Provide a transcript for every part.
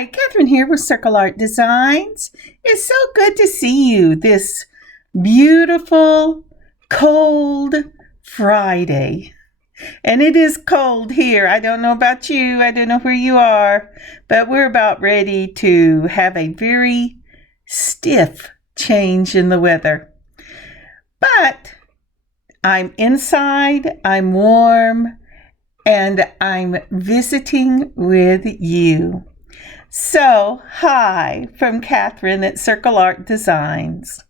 Hi, Kathryn here with Circle Art Designs. It's so good to see you this beautiful, cold Friday. And it is cold here. I don't know about you. I don't know where you are. But we're about ready to have a very stiff change in the weather. But I'm inside, I'm warm, and I'm visiting with you. So, hi from Kathryn at Circle Art Designs.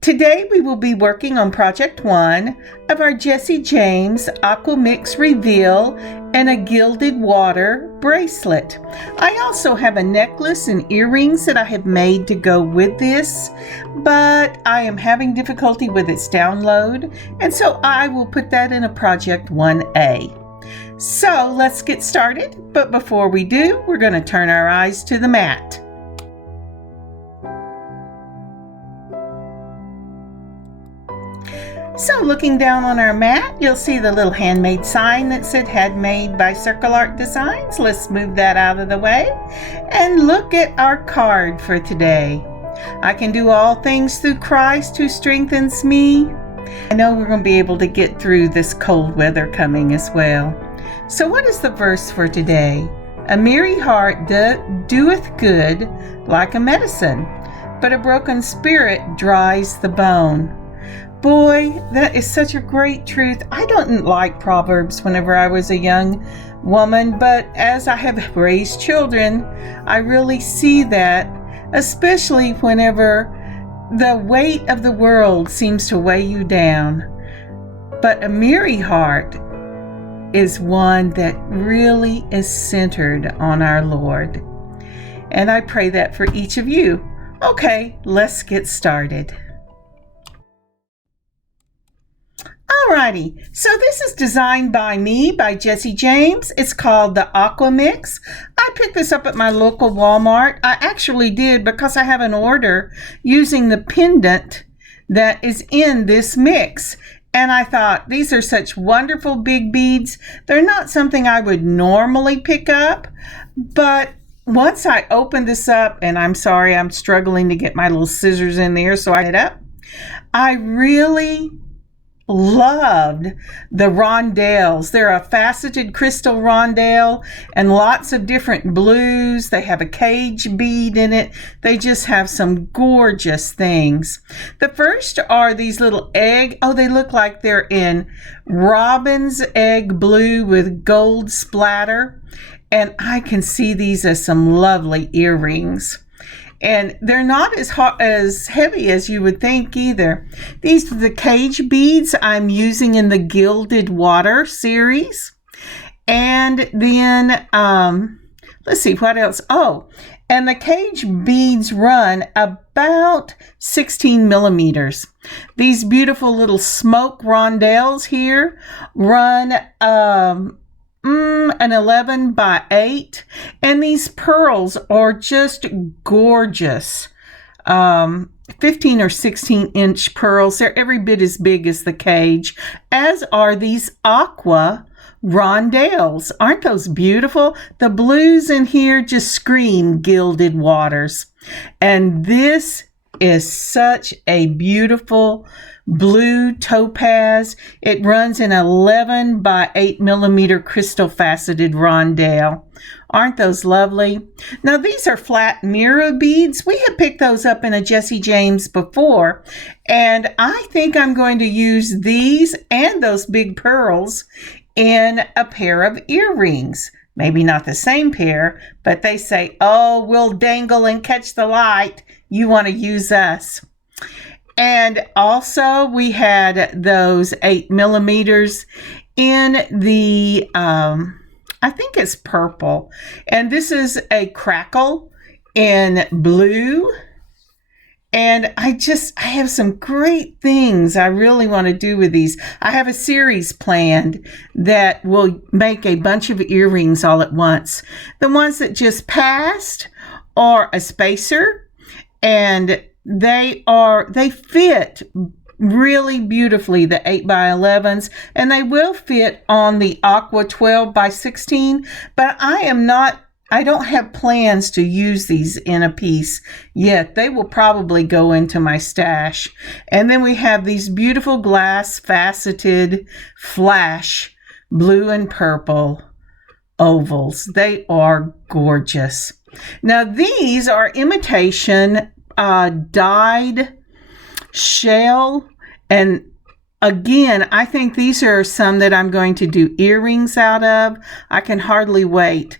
Today we will be working on Project 1 of our Jesse James Aqua Mix Reveal and a Gilded Water bracelet. I also have a necklace and earrings that I have made to go with this, but I am having difficulty with its download, and so I will put that in a Project 1A. So let's get started, but before we do, we're going to turn our eyes to the mat. So looking down on our mat, you'll see the little handmade sign that said handmade by Circle Art Designs. Let's move that out of the way and look at our card for today. I can do all things through Christ who strengthens me. I know we're going to be able to get through this cold weather coming as well. So what is the verse for today? A merry heart doeth good like a medicine, but a broken spirit dries the bone. Boy, that is such a great truth. I didn't like Proverbs whenever I was a young woman, but as I have raised children, I really see that, especially whenever the weight of the world seems to weigh you down. But a merry heart is one that really is centered on our Lord. And I pray that for each of you. Okay, let's get started. Alrighty, so this is designed by me, by Jesse James. It's called the Aqua Mix. I picked this up at my local Walmart. I actually did because I have an order using the pendant that is in this mix. And I thought, these are such wonderful big beads. They're not something I would normally pick up, but once I opened this up, and I'm sorry, I'm struggling to get my little scissors in there, so I did it up. I really loved the rondelles. They're a faceted crystal rondelle and lots of different blues. They have a cage bead in it. They just have some gorgeous things. The first are these little egg. Oh, they look like they're in robin's egg blue with gold splatter. And I can see these as some lovely earrings. And they're not as heavy as you would think either. These are the cage beads I'm using in the Gilded Water series. And then, let's see, what else? Oh, and the cage beads run about 16 millimeters. These beautiful little smoke rondelles here run an 11 by 8, and these pearls are just gorgeous. 15 or 16 inch pearls. They're every bit as big as the cage, as are these aqua rondelles. Aren't those beautiful? The blues in here just scream Gilded Waters. And this is such a beautiful blue topaz. It runs in 11 by 8 millimeter crystal faceted rondelle. Aren't those lovely? Now these are flat mirror beads. We have picked those up in a Jesse James before, and I think I'm going to use these and those big pearls in a pair of earrings. Maybe not the same pair, but they say, oh, we'll dangle and catch the light. You want to use us. And also we had those 8 millimeters in the, I think it's purple. And this is a crackle in blue. And I have some great things I really want to do with these. I have a series planned that will make a bunch of earrings all at once. The ones that just passed are a spacer, and they fit really beautifully, the 8x11s, and they will fit on the Aqua 12x16, but I am not I don't have plans to use these in a piece yet. They will probably go into my stash. And then we have these beautiful glass faceted flash blue and purple ovals. They are gorgeous. Now these are imitation dyed shell, and again, I think these are some that I'm going to do earrings out of. I can hardly wait.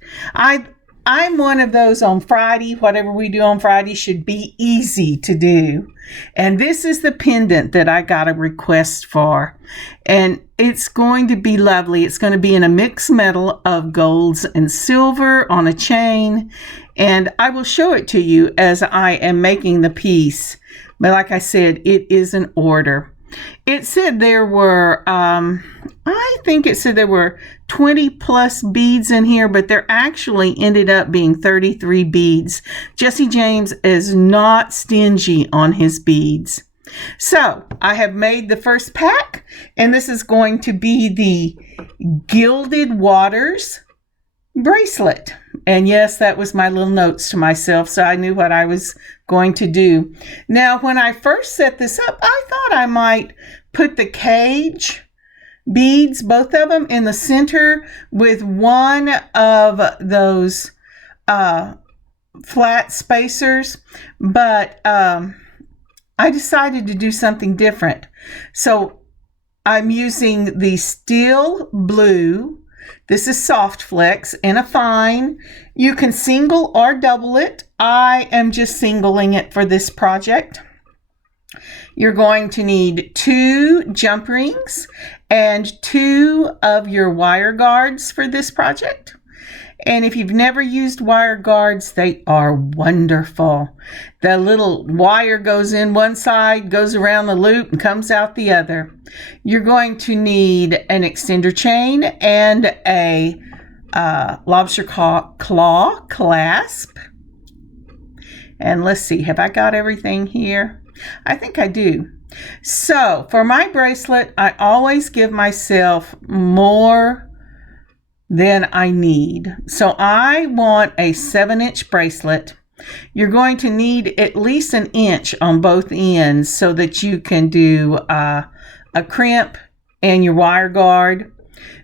I'm one of those on Friday. Whatever we do on Friday should be easy to do. And this is the pendant that I got a request for. And it's going to be lovely. It's going to be in a mixed metal of golds and silver on a chain. And I will show it to you as I am making the piece. But like I said, it is an order. It said there were, I think it said there were 20 plus beads in here, but there actually ended up being 33 beads. Jesse James is not stingy on his beads. So I have made the first pack, and this is going to be the Gilded Waters bracelet. And yes, that was my little notes to myself, so I knew what I was going to do. Now, when I first set this up, I thought I might put the cage beads, both of them, in the center with one of those flat spacers, but I decided to do something different. So I'm using the steel blue. This is Soft Flex in a fine. You can single or double it. I am just singling it for this project. You're going to need 2 jump rings and 2 of your wire guards for this project. And if you've never used wire guards, they are wonderful. The little wire goes in one side, goes around the loop, and comes out the other. You're going to need an extender chain and a lobster claw clasp. And let's see, have I got everything here? I think I do. So for my bracelet, I always give myself more than I need. So I want a 7-inch bracelet. You're going to need at least 1 inch on both ends so that you can do a crimp and your wire guard.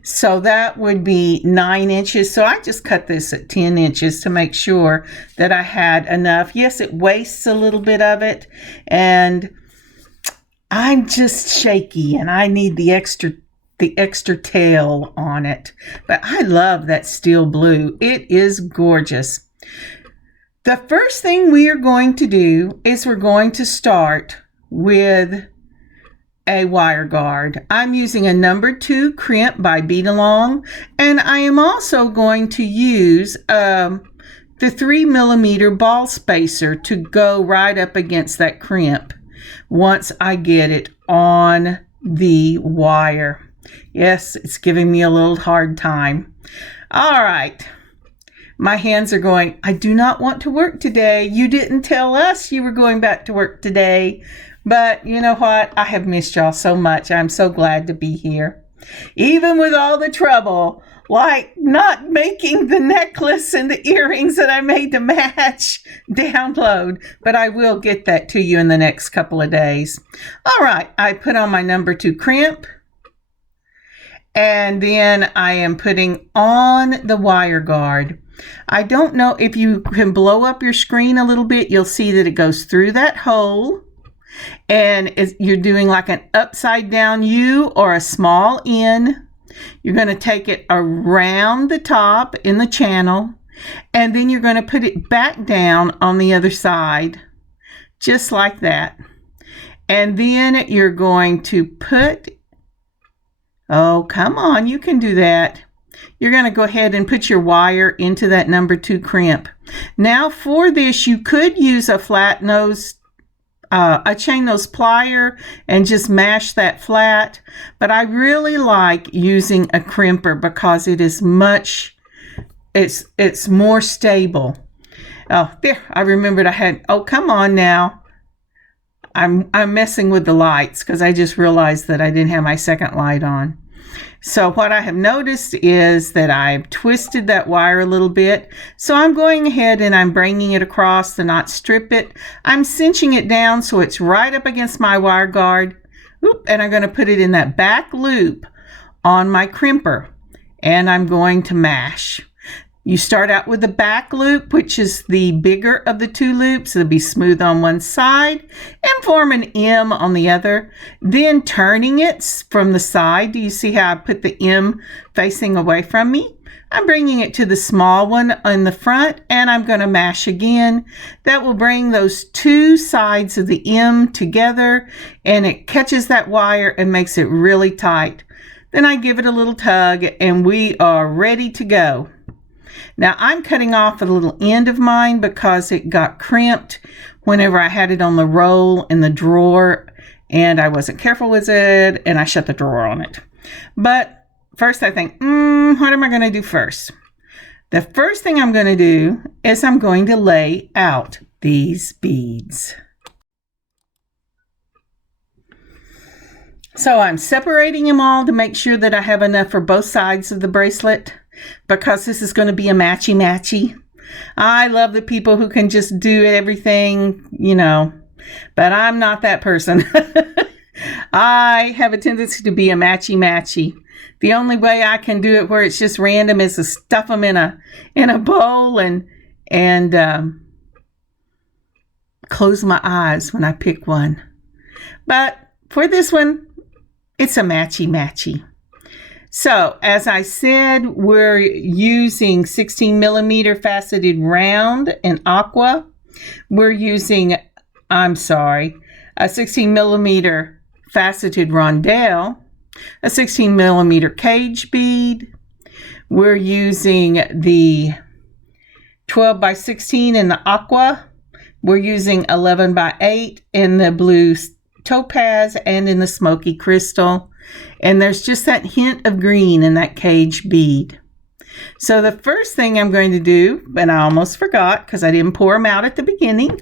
So that would be 9 inches. So I just cut this at 10 inches to make sure that I had enough. Yes, it wastes a little bit of it, and I'm just shaky and I need the extra tail on it. But I love that steel blue. It is gorgeous. The first thing we are going to do is we're going to start with a wire guard. I'm using a number 2 crimp by Beadalon, and I am also going to use the 3mm ball spacer to go right up against that crimp once I get it on the wire. Yes, it's giving me a little hard time. All right. My hands are going, I do not want to work today. You didn't tell us you were going back to work today. But you know what? I have missed y'all so much. I'm so glad to be here. Even with all the trouble, like not making the necklace and the earrings that I made to match download. But I will get that to you in the next couple of days. All right. I put on my number 2 crimp. And then I am putting on the wire guard. I don't know if you can blow up your screen a little bit. You'll see that it goes through that hole. And you're doing like an upside down U or a small N. You're going to take it around the top in the channel. And then you're going to put it back down on the other side. Just like that. And then you're going to put... Oh, come on, you can do that. You're going to go ahead and put your wire into that number 2 crimp. Now for this, you could use a flat nose, a chain nose plier and just mash that flat. But I really like using a crimper because it is it's more stable. Oh, there, I remembered I had, oh, come on now. I'm messing with the lights because I just realized that I didn't have my second light on. So what I have noticed is that I've twisted that wire a little bit. So I'm going ahead and I'm bringing it across to not strip it. I'm cinching it down so it's right up against my wire guard. Oop, and I'm going to put it in that back loop on my crimper. And I'm going to mash. You start out with the back loop, which is the bigger of the two loops. It'll be smooth on one side and form an M on the other. Then turning it from the side. Do you see how I put the M facing away from me? I'm bringing it to the small one in the front, and I'm going to mash again. That will bring those two sides of the M together, and it catches that wire and makes it really tight. Then I give it a little tug, and we are ready to go. Now I'm cutting off a little end of mine because it got crimped whenever I had it on the roll in the drawer and I wasn't careful with it and I shut the drawer on it. But first I think, what am I going to do first? The first thing I'm going to do is I'm going to lay out these beads. So I'm separating them all to make sure that I have enough for both sides of the bracelet, because this is going to be a matchy-matchy. I love the people who can just do everything, but I'm not that person. I have a tendency to be a matchy-matchy. The only way I can do it where it's just random is to stuff them in a bowl and close my eyes when I pick one. But for this one, it's a matchy-matchy. So, as I said, we're using 16 millimeter faceted round in Aqua. We're using, a 16 millimeter faceted rondelle, a 16 millimeter cage bead. We're using the 12 by 16 in the Aqua. We're using 11 by 8 in the blue topaz and in the smoky crystal. And there's just that hint of green in that cage bead. So the first thing I'm going to do, and I almost forgot because I didn't pour them out at the beginning,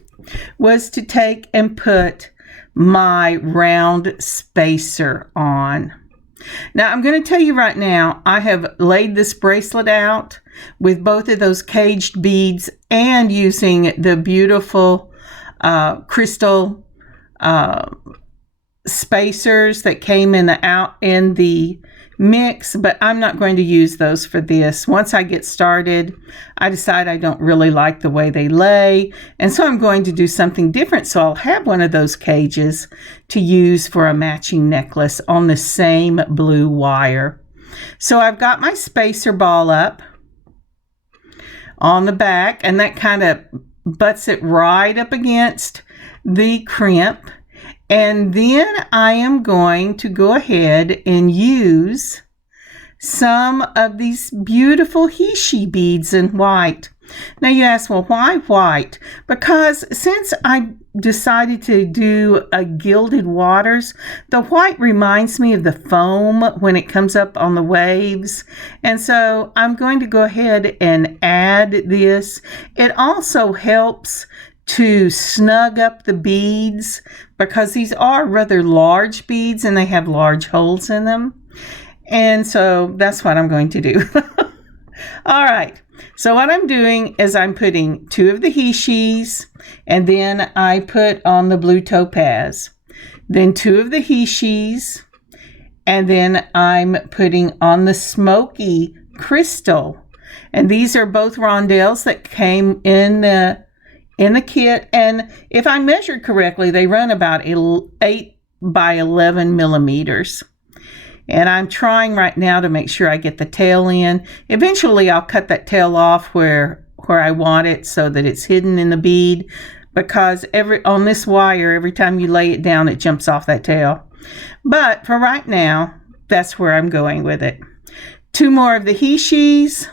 was to take and put my round spacer on. Now I'm going to tell you right now, I have laid this bracelet out with both of those caged beads and using the beautiful crystal spacers that came in the mix, but I'm not going to use those for this. Once I get started, I decide I don't really like the way they lay, and so I'm going to do something different. So I'll have one of those cages to use for a matching necklace on the same blue wire. So I've got my spacer ball up on the back, and that kind of butts it right up against the crimp. And then I am going to go ahead and use some of these beautiful Heishi beads in white. Now you ask, well, why white? Because since I decided to do a gilded waters, the white reminds me of the foam when it comes up on the waves. And so I'm going to go ahead and add this. It also helps to snug up the beads because these are rather large beads and they have large holes in them. And so that's what I'm going to do. All right. So what I'm doing is I'm putting two of the Heishis, and then I put on the blue topaz, then two of the Heishis, and then I'm putting on the smoky crystal. And these are both rondelles that came in the kit, and if I measured correctly, they run about 8 by 11 millimeters. And I'm trying right now to make sure I get the tail in. Eventually, I'll cut that tail off where I want it so that it's hidden in the bead, because on this wire, every time you lay it down, it jumps off that tail. But for right now, that's where I'm going with it. Two more of the Heishis.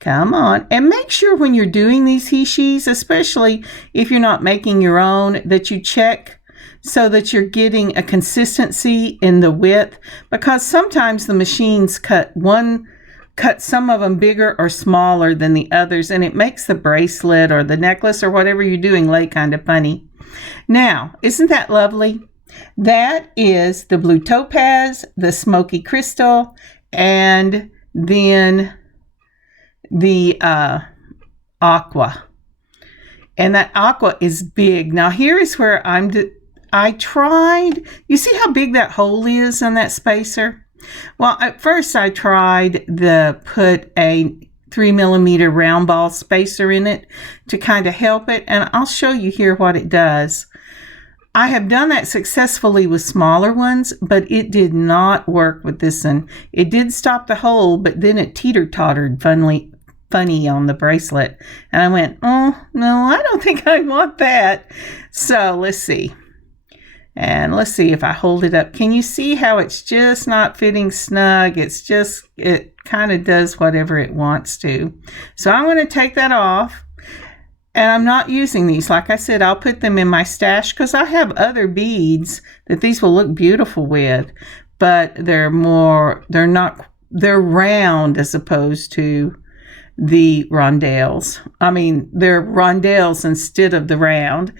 Come on, and make sure when you're doing these Heishis, especially if you're not making your own, that you check so that you're getting a consistency in the width, because sometimes the machines cut some of them bigger or smaller than the others, and it makes the bracelet or the necklace or whatever you're doing lay kind of funny. Now, isn't that lovely? That is the blue topaz, the smoky crystal, and then the aqua. And that aqua is big. Now here is where I tried, you see how big that hole is on that spacer? Well, at first I tried put a 3mm round ball spacer in it to kind of help it, and I'll show you here what it does. I have done that successfully with smaller ones, but it did not work with this one. It did stop the hole, but then it teeter-tottered funny on the bracelet. And I went, oh, no, I don't think I want that. So let's see. And let's see if I hold it up. Can you see how it's just not fitting snug? It kind of does whatever it wants to. So I'm going to take that off. And I'm not using these. Like I said, I'll put them in my stash because I have other beads that these will look beautiful with. But they're round as opposed to the rondelles. I mean, they're rondelles instead of the round.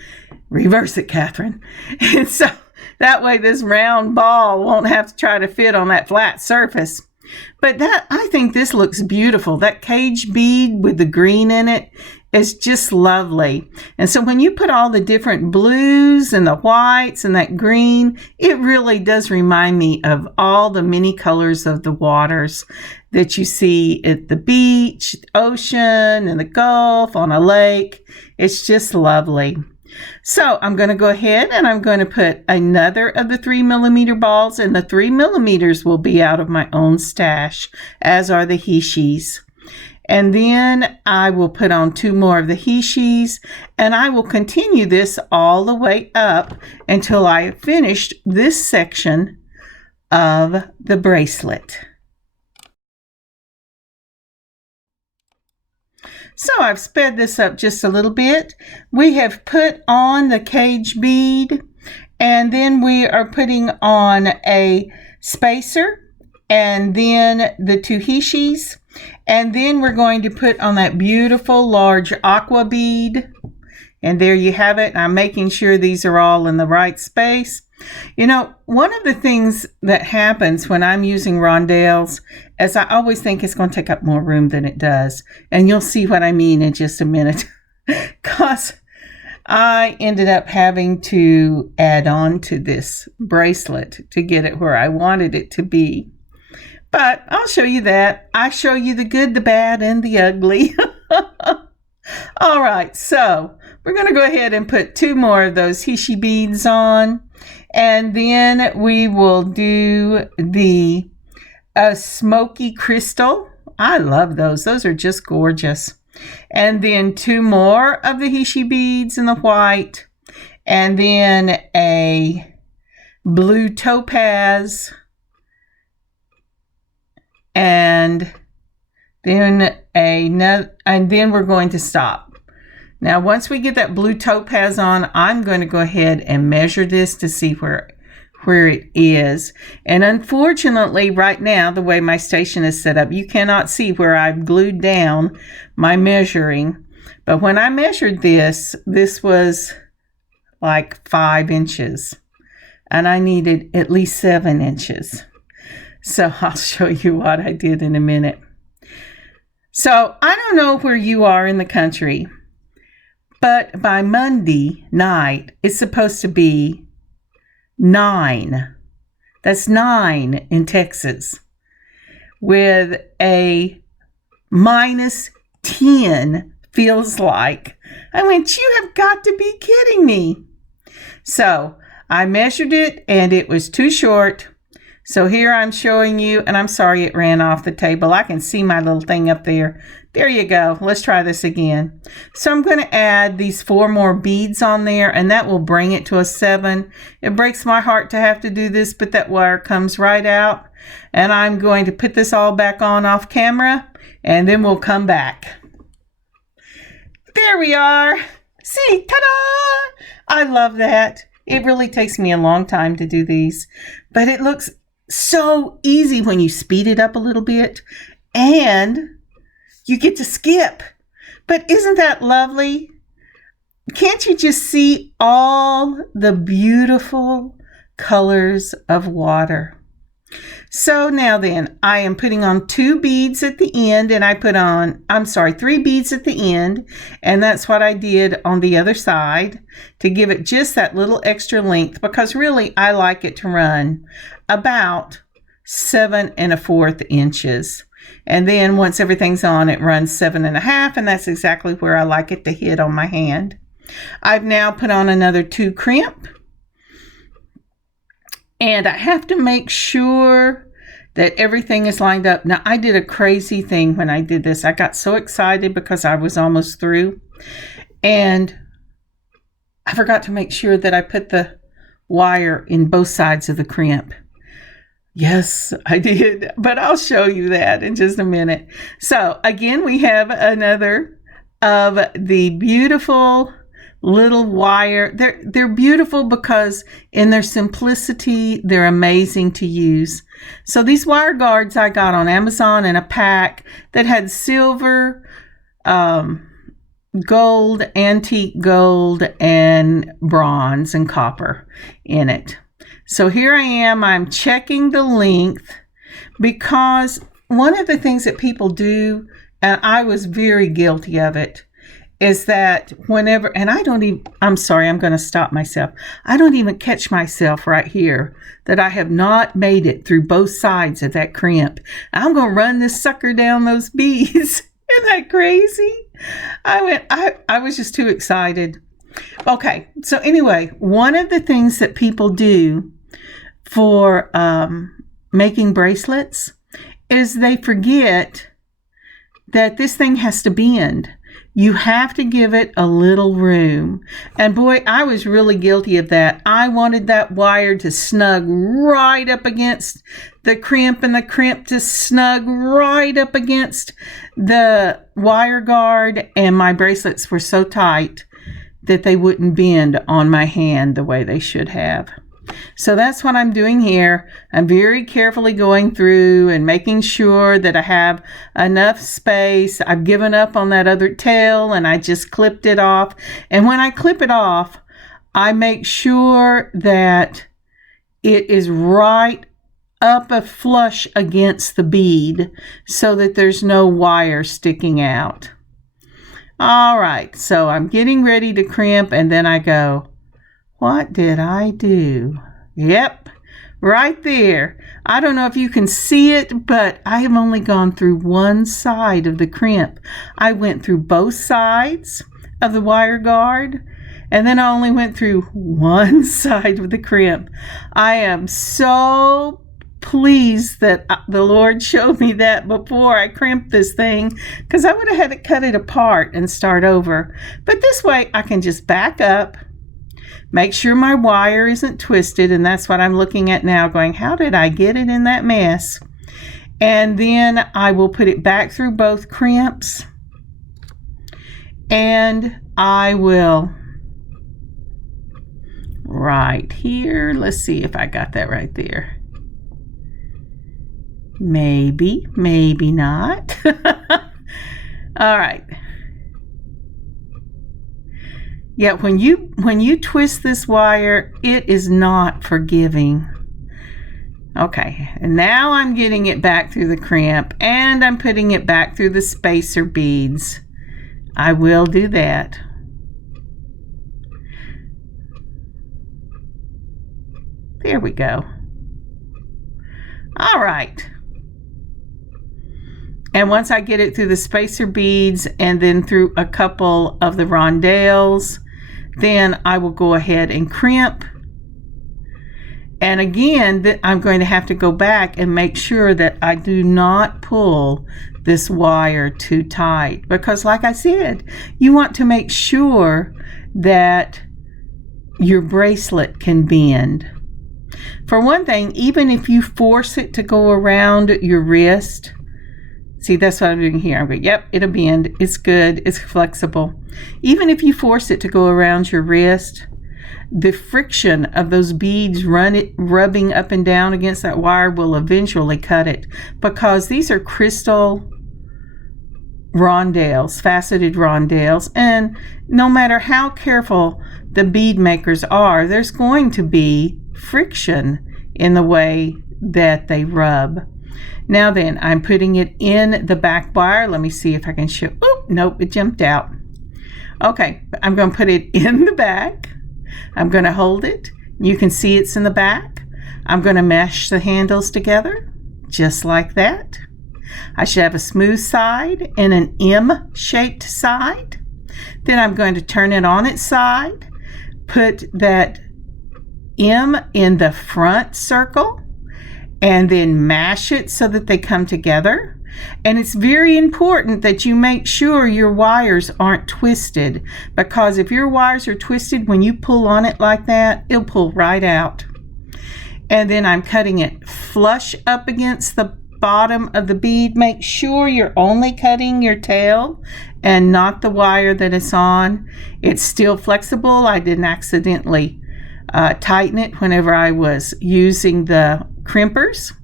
Reverse it, Kathryn. And so that way this round ball won't have to try to fit on that flat surface. But I think this looks beautiful. That cage bead with the green in it is just lovely. And so when you put all the different blues and the whites and that green, it really does remind me of all the many colors of the waters that you see at the beach, ocean, and the Gulf, on a lake. It's just lovely. So I'm going to go ahead and I'm going to put another of the 3mm balls, and the 3mm will be out of my own stash, as are the Heishis. And then I will put on 2 more of the Heishis, and I will continue this all the way up until I have finished this section of the bracelet. So I've sped this up just a little bit. We have put on the cage bead, and then we are putting on a spacer, and then the 2 Heishis, and then we're going to put on that beautiful large aqua bead. And there you have it. I'm making sure these are all in the right space. You know, one of the things that happens when I'm using rondelles is I always think it's going to take up more room than it does. And you'll see what I mean in just a minute. Because I ended up having to add on to this bracelet to get it where I wanted it to be. But I'll show you that. I show you the good, the bad, and the ugly. All right, so we're going to go ahead and put 2 more of those Heishi beads on. And then we will do the smoky crystal. I love those. Those are just gorgeous. And then 2 more of the Heishi beads in the white. And then a blue topaz. And then we're going to stop. Now, once we get that blue topaz on, I'm going to go ahead and measure this to see where it is. And unfortunately, right now, the way my station is set up, you cannot see where I've glued down my measuring. But when I measured this was like 5 inches. And I needed at least 7 inches. So I'll show you what I did in a minute. So I don't know where you are in the country, but by Monday night, it's supposed to be 9. That's 9 in Texas, with a -10 feels like. I went, you have got to be kidding me. So I measured it and it was too short. So here I'm showing you, and I'm sorry it ran off the table. I can see my little thing up there. There you go. Let's try this again. So I'm going to add these 4 more beads on there, and that will bring it to a 7. It breaks my heart to have to do this, but that wire comes right out. And I'm going to put this all back on off camera, and then we'll come back. There we are. See, ta-da! I love that. It really takes me a long time to do these, but it looks so easy when you speed it up a little bit, and you get to skip. But isn't that lovely? Can't you just see all the beautiful colors of water. So now then, I am putting on 2 beads at the end, and I put on, 3 beads at the end, and that's what I did on the other side to give it just that little extra length, because really I like it to run about 7 1/4 inches. And then once everything's on, it runs 7 1/2, and that's exactly where I like it to hit on my hand. I've now put on another 2 crimp. And I have to make sure that everything is lined up. Now, I did a crazy thing when I did this. I got so excited because I was almost through. And I forgot to make sure that I put the wire in both sides of the crimp. Yes, I did. But I'll show you that in just a minute. So, again, we have another of the beautiful little wire. They're beautiful because in their simplicity, they're amazing to use. So these wire guards I got on Amazon in a pack that had silver, gold, antique gold, and bronze and copper in it. So here I am, I'm checking the length, because one of the things that people do, and I was very guilty of it, is that whenever, and I'm sorry, I'm going to stop myself. I don't even catch myself right here that I have not made it through both sides of that crimp. I'm going to run this sucker down those beads. Isn't that crazy? I was just too excited. Okay, so anyway, one of the things that people do for making bracelets is they forget that this thing has to bend. You have to give it a little room. And boy, I was really guilty of that. I wanted that wire to snug right up against the crimp, and the crimp to snug right up against the wire guard, and my bracelets were so tight that they wouldn't bend on my hand the way they should have. So that's what I'm doing here. I'm very carefully going through and making sure that I have enough space. I've given up on that other tail, and I just clipped it off. And when I clip it off, I make sure that it is right up a flush against the bead so that there's no wire sticking out. All right, so I'm getting ready to crimp, and then I go, what did I do? Yep, right there. I don't know if you can see it, but I have only gone through one side of the crimp. I went through both sides of the wire guard, and then I only went through one side of the crimp. I am so pleased that the Lord showed me that before I crimped this thing, because I would have had to cut it apart and start over. But this way I can just back up, make sure my wire isn't twisted, and that's what I'm looking at now, going, how did I get it in that mess? And then I will put it back through both crimps, and I will, right here, let's see if I got that right there. Maybe, maybe not. All right. Yeah, when you twist this wire, it is not forgiving. Okay, and now I'm getting it back through the crimp, and I'm putting it back through the spacer beads. I will do that. There we go. All right. And once I get it through the spacer beads and then through a couple of the rondelles, then I will go ahead and crimp. And again, I'm going to have to go back and make sure that I do not pull this wire too tight, because like I said, you want to make sure that your bracelet can bend. For one thing, even if you force it to go around your wrist, see, that's what I'm doing here. I'm going, yep, it'll bend. It's good. It's flexible. Even if you force it to go around your wrist, the friction of those beads rubbing up and down against that wire will eventually cut it, because these are crystal rondelles, faceted rondelles, and no matter how careful the bead makers are, there's going to be friction in the way that they rub. Now then, I'm putting it in the back wire. Let me see if I can show. Oh, nope, it jumped out. Okay, I'm going to put it in the back. I'm going to hold it. You can see it's in the back. I'm going to mesh the handles together, just like that. I should have a smooth side and an M-shaped side. Then I'm going to turn it on its side, put that M in the front circle, and then mash it so that they come together. And it's very important that you make sure your wires aren't twisted, because if your wires are twisted, when you pull on it like that, it'll pull right out. And then I'm cutting it flush up against the bottom of the bead. Make sure you're only cutting your tail and not the wire that it's on. It's still flexible. I didn't accidentally tighten it whenever I was using the crimpers.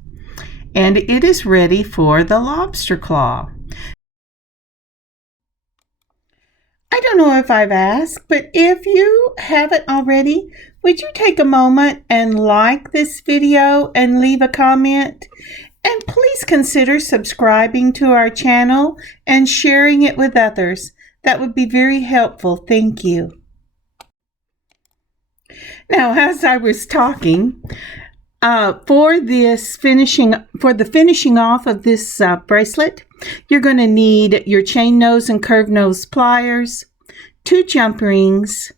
And it is ready for the lobster claw. I don't know if I've asked, but if you haven't already, would you take a moment and like this video and leave a comment? And please consider subscribing to our channel and sharing it with others. That would be very helpful. Thank you. Now, as I was talking, for the finishing off of this bracelet, you're going to need your chain nose and curved nose pliers, 2 jump rings,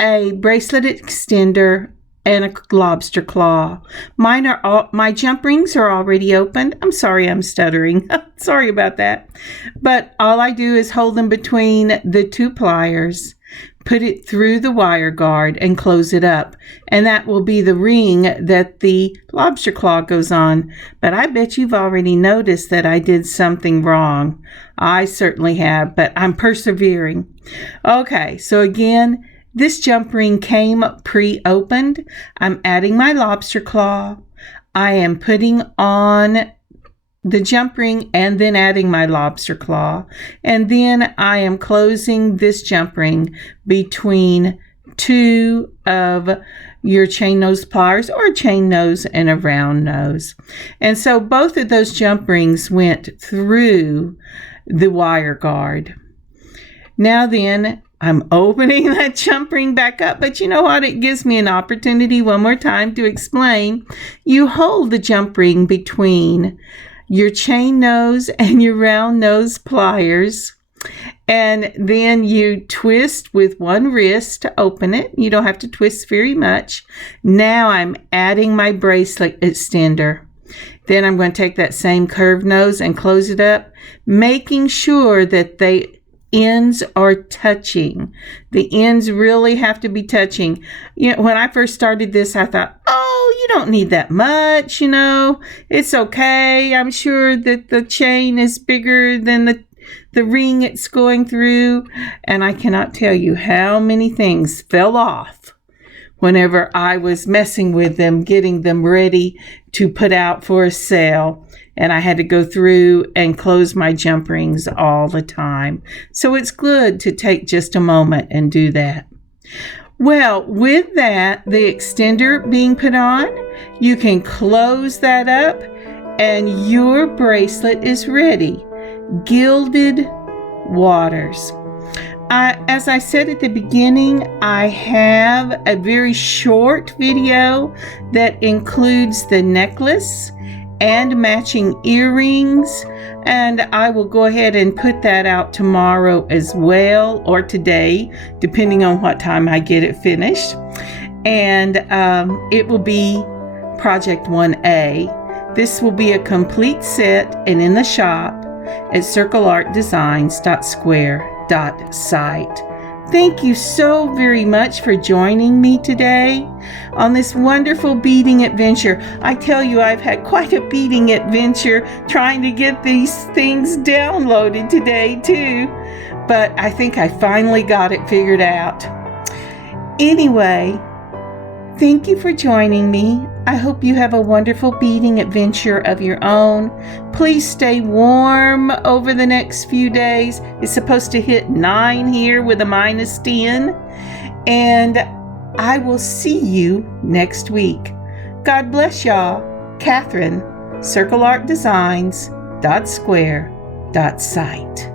a bracelet extender, and a lobster claw. My jump rings are already opened. I'm sorry I'm stuttering. Sorry about that. But all I do is hold them between the 2 pliers, put it through the wire guard, and close it up. And that will be the ring that the lobster claw goes on. But I bet you've already noticed that I did something wrong. I certainly have, but I'm persevering. Okay, so again, this jump ring came pre-opened. I'm adding my lobster claw. I am putting on the jump ring and then adding my lobster claw. And then I am closing this jump ring between 2 of your chain nose pliers, or a chain nose and a round nose. And so both of those jump rings went through the wire guard. Now then, I'm opening that jump ring back up, but you know what? It gives me an opportunity one more time to explain. You hold the jump ring between your chain nose and your round nose pliers, and then you twist with one wrist to open it. You don't have to twist very much. Now I'm adding my bracelet extender. Then I'm going to take that same curved nose and close it up, making sure that the ends are touching. The ends really have to be touching. You know, when I first started this, I thought, oh, you don't need that much, it's okay. I'm sure that the chain is bigger than the ring it's going through. And I cannot tell you how many things fell off whenever I was messing with them, getting them ready to put out for a sale. And I had to go through and close my jump rings all the time. So it's good to take just a moment and do that. Well, with that, the extender being put on, you can close that up and your bracelet is ready. Gilded Waters. As I said at the beginning, I have a very short video that includes the necklace and matching earrings, and I will go ahead and put that out tomorrow as well, or today, depending on what time I get it finished. And it will be Project 1A. This will be a complete set and in the shop at circleartdesigns.square.site. Thank you so very much for joining me today on this wonderful beading adventure. I tell you, I've had quite a beading adventure trying to get these things downloaded today too, but I think I finally got it figured out. Anyway, thank you for joining me. I hope you have a wonderful beading adventure of your own. Please stay warm over the next few days. It's supposed to hit 9 here with a -10. And I will see you next week. God bless y'all. Kathryn, circleartdesigns.square.site.